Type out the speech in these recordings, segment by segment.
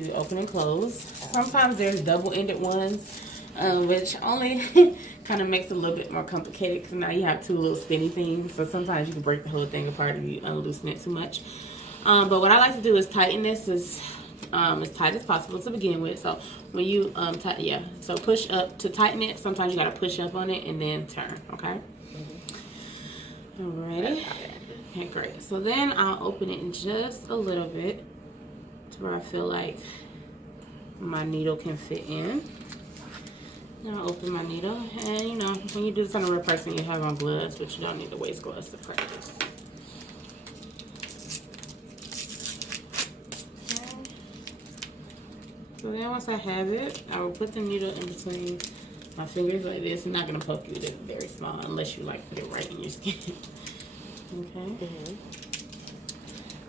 open and close. Sometimes there's double-ended ones, which only kind of makes it a little bit more complicated because now you have two little spinny things. So sometimes you can break the whole thing apart if you unloosen it too much. But what I like to do is tighten this as tight as possible to begin with. So when you so push up to tighten it. Sometimes you gotta push up on it and then turn. Okay. Alrighty. Okay, great. So then I'll open it in just a little bit to where I feel like my needle can fit in. Now I'll open my needle, and you know, when you do this on a real person, you have on gloves, but you don't need the waist gloves to practice. Okay. So then once I have it, I will put the needle in between my fingers like this. I'm not gonna poke you, it's very small unless you like put it right in your skin. Okay.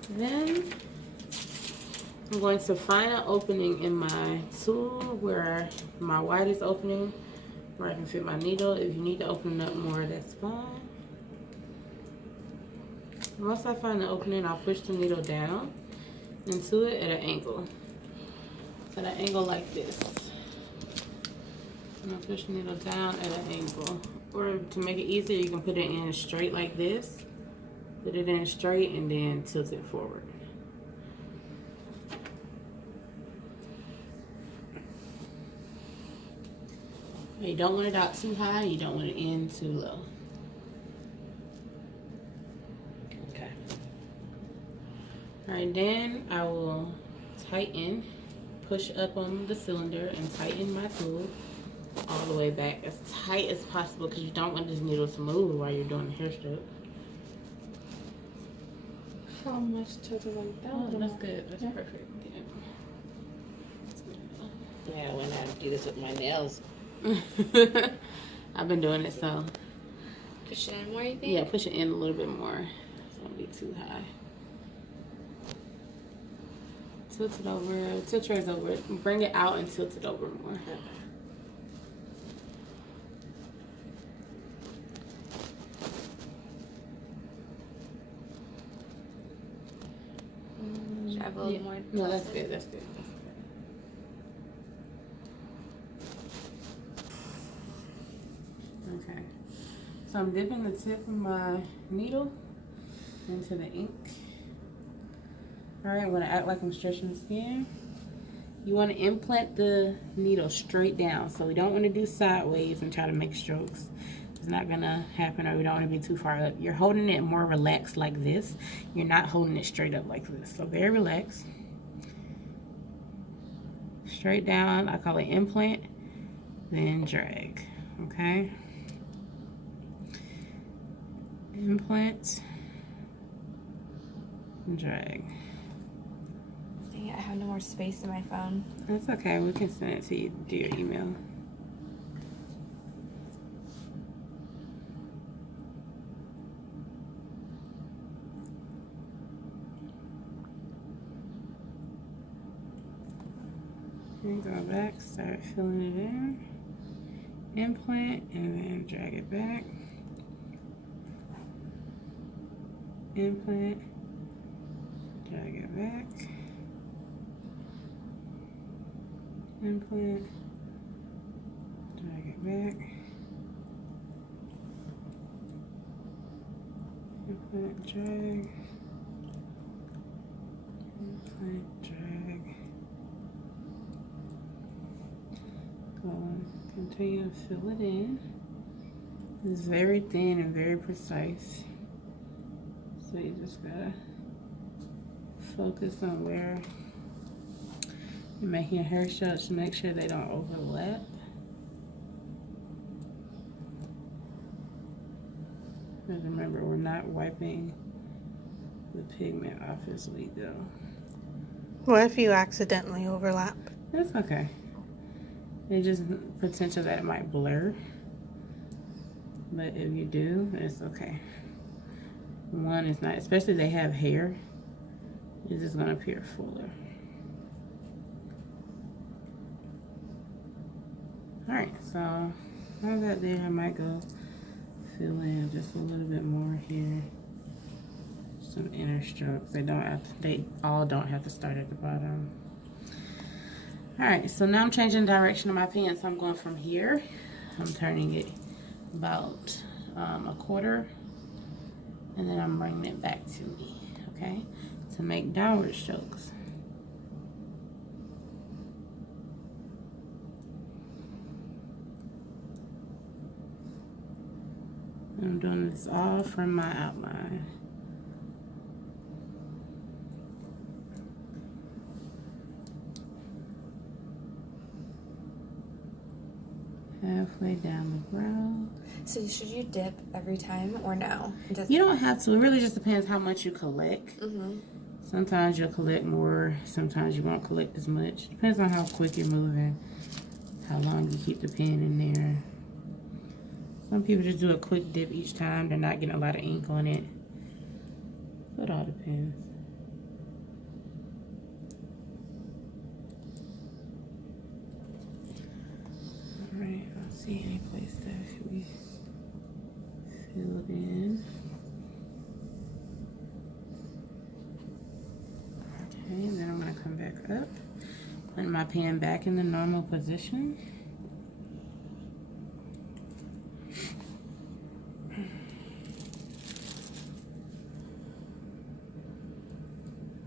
Then I'm going to find an opening in my tool where my widest opening, where I can fit my needle. If you need to open it up more, that's fine. Once I find the opening, I'll push the needle down into it at an angle. At an angle like this. And I'll push the needle down at an angle. Or to make it easier, you can put it in straight like this. Put it in straight and then tilt it forward. You don't want it out too high, you don't want it in too low. Okay. Alright, then I will tighten, push up on the cylinder and tighten my tool all the way back as tight as possible because you don't want this needle to move while you're doing the hair stroke. How much total like that? Oh, that's good. That's perfect. Yeah, when I do this with my nails. I've been doing it, so. Push it in more, you think? Yeah, push it in a little bit more. It's gonna be too high. Tilt it over, tilt yours over. Bring it out and tilt it over more. Should I have a little more? No, that's good. That's good. Okay. So I'm dipping the tip of my needle into the ink. Alright, I'm gonna act like I'm stretching the skin. You want to implant the needle straight down. So we don't want to do sideways and try to make strokes. It's not gonna happen, or we don't want to be too far up. You're holding it more relaxed like this. You're not holding it straight up like this. So very relaxed. Straight down, I call it implant, then drag. Okay. Implant, drag. Dang it, I have no more space in my phone. That's okay. We can send it to you to your email. And go back, start filling it in. Implant, and then drag it back. Implant, drag it back. Implant, drag it back. Implant, drag. Implant, drag. Go on, continue to fill it in. It's very thin and very precise. So you just gotta focus on where you're making your hair strokes to make sure they don't overlap. And remember, we're not wiping the pigment off as we go. What if you accidentally overlap? That's okay. There's just potential that it might blur. But if you do, it's okay. One is not, especially if they have hair, it's just gonna appear fuller. Alright, so now that there, I might go fill in just a little bit more here. Some inner strokes. They all don't have to start at the bottom. Alright, so now I'm changing the direction of my pen. So I'm going from here. I'm turning it about a quarter. And then I'm bringing it back to me, okay? To make downward strokes. I'm doing this all from my outline. Halfway down the brow. So should you dip every time or no? You don't have to. It really just depends how much you collect. Mm-hmm. Sometimes you'll collect more. Sometimes you won't collect as much. Depends on how quick you're moving. How long you keep the pen in there. Some people just do a quick dip each time. They're not getting a lot of ink on it. So it all depends. Alright, I don't see any place that should be filled in. Okay, and then I'm going to come back up. Put my pen back in the normal position.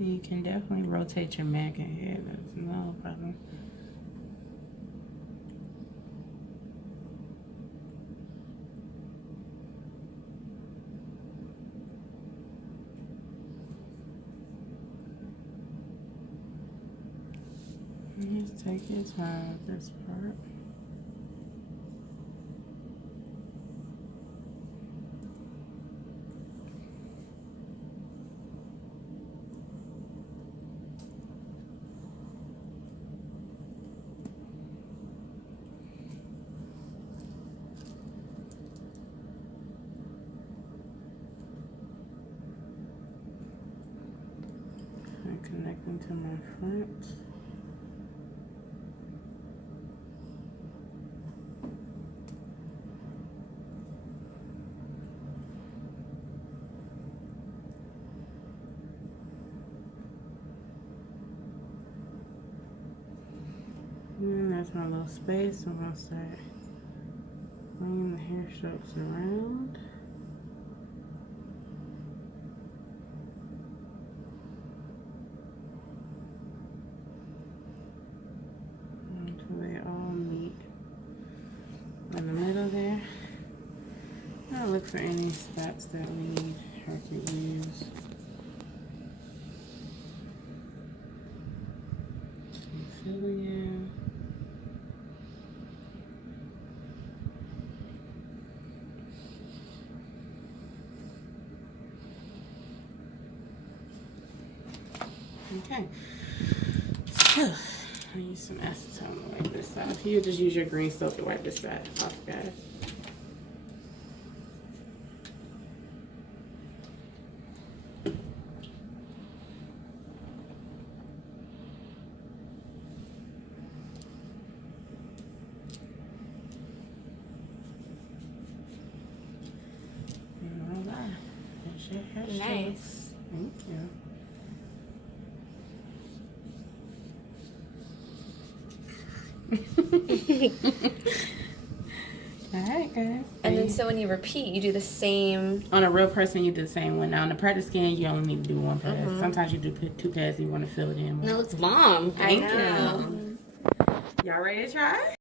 You can definitely rotate your magnet head. That's no problem. Just take your time with this part. And connecting to my front. And that's my little space. I'm going to start bringing the hair strokes around. Until they all meet in the middle there. I'll look for any spots that need Hercules. Filling in. Okay, so I use some acetone to wipe this off. You just use your green soap to wipe this side off, guys. And voila, there's your hair strokes. Nice. Thank you. Alright, guys. And then so when you repeat, you do the same. On a real person, you do the same one. Now, on the practice scan, you only need to do one pass. Mhm. Sometimes you do two passes. You want to fill it in. No, it's bomb. I Thank know. you. Y'all ready to try?